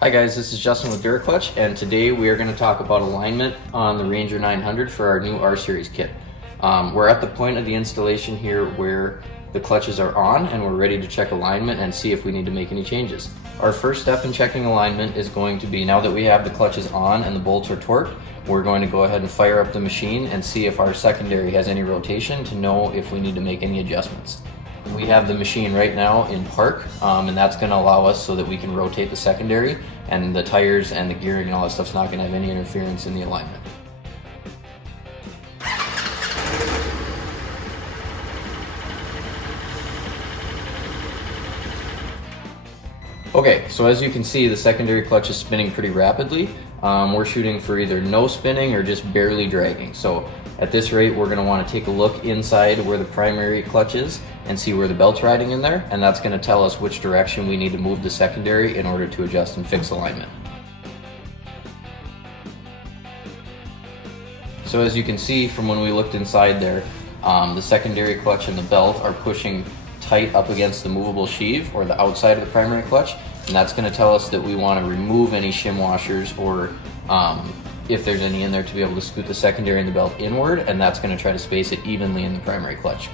Hi guys, this is Justin with Duraclutch, and today we are going to talk about alignment on the Ranger 900 for our new R Series kit. We're at the point of the installation here where the clutches are on and we're ready to check alignment and see if we need to make any changes. Our first step in checking alignment is going to be, now that we have the clutches on and the bolts are torqued, we're going to go ahead and fire up the machine and see if our secondary has any rotation to know if we need to make any adjustments. We have the machine right now in park, and that's going to allow us so that we can rotate the secondary, and the tires and the gearing and all that stuff's not going to have any interference in the alignment. Okay, so as you can see, the secondary clutch is spinning pretty rapidly. We're shooting for either no spinning or just barely dragging. So at this rate, we're going to want to take a look inside where the primary clutch is and see where the belt's riding in there, and that's going to tell us which direction we need to move the secondary in order to adjust and fix alignment. So as you can see from when we looked inside there, the secondary clutch and the belt are pushing tight up against the movable sheave or the outside of the primary clutch, and that's going to tell us that we want to remove any shim washers or if there's any in there, to be able to scoot the secondary and the belt inward, and that's going to try to space it evenly in the primary clutch.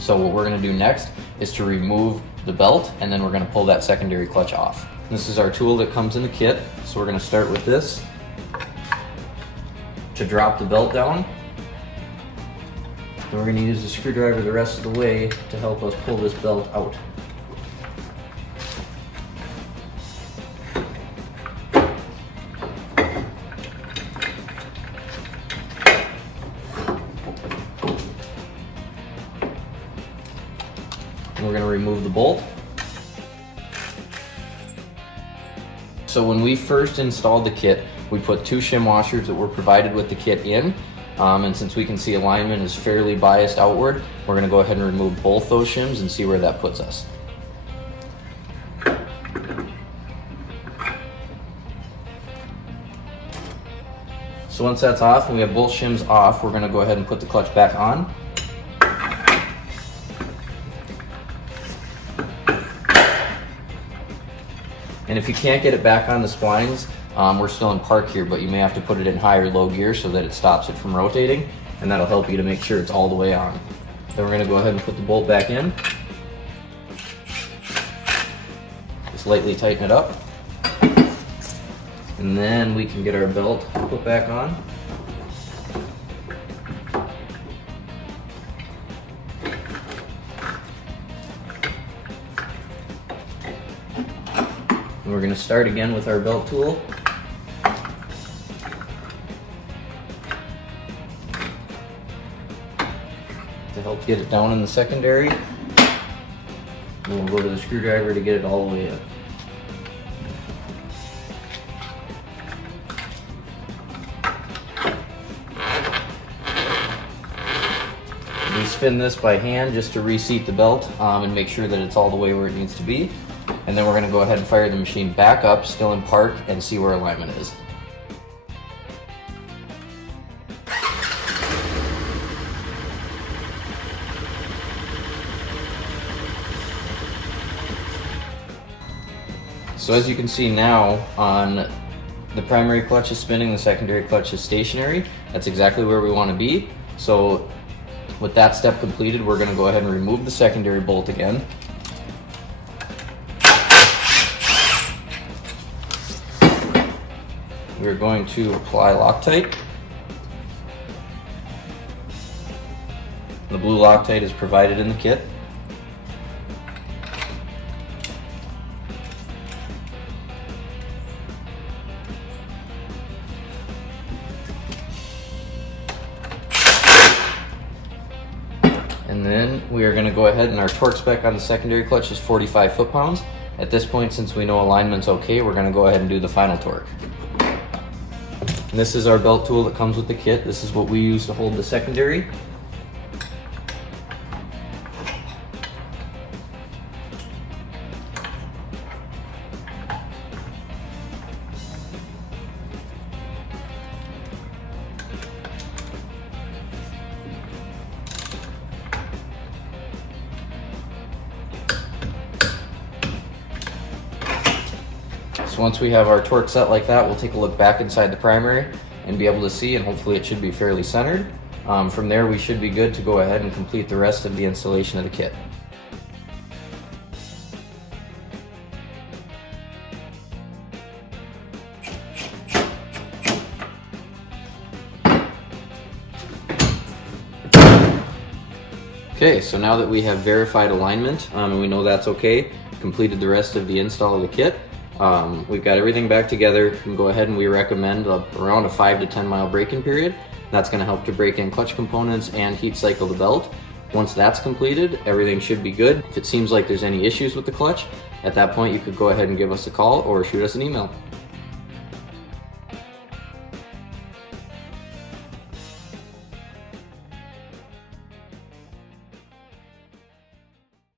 So what we're going to do next is to remove the belt, and then we're going to pull that secondary clutch off. This is our tool that comes in the kit, so we're going to start with this to drop the belt down. Then we're going to use the screwdriver the rest of the way to help us pull this belt out. And we're going to remove the bolt. So when we first installed the kit, we put two shim washers that were provided with the kit in, and since we can see alignment is fairly biased outward, we're going to go ahead and remove both those shims and see where that puts us. So once that's off and we have both shims off, we're going to go ahead and put the clutch back on. And if you can't get it back on the splines, we're still in park here, but you may have to put it in high or low gear so that it stops it from rotating, and that'll help you to make sure it's all the way on. Then we're going to go ahead and put the bolt back in. Just lightly tighten it up. And then we can get our belt put back on. And we're going to start again with our belt tool. To help get it down in the secondary. And we'll go to the screwdriver to get it all the way in. We spin this by hand just to reseat the belt and make sure that it's all the way where it needs to be. And then we're going to go ahead and fire the machine back up, still in park, and see where alignment is. So as you can see now, on the primary clutch is spinning, the secondary clutch is stationary. That's exactly where we want to be. So with that step completed, we're going to go ahead and remove the secondary bolt again. We're going to apply Loctite. The blue Loctite is provided in the kit. And then we are going to go ahead, and our torque spec on the secondary clutch is 45 foot-pounds. At this point, since we know alignment's okay, we're going to go ahead and do the final torque. And this is our belt tool that comes with the kit. This is what we use to hold the secondary. So once we have our torque set like that, we'll take a look back inside the primary and be able to see, and hopefully it should be fairly centered. From there, we should be good to go ahead and complete the rest of the installation of the kit. Okay, so now that we have verified alignment and we know that's okay, completed the rest of the install of the kit, we've got everything back together. We can go ahead and we recommend around a 5 to 10 mile break-in period. That's going to help to break in clutch components and heat cycle the belt. Once that's completed, everything should be good. If it seems like there's any issues with the clutch, at that point you could go ahead and give us a call or shoot us an email.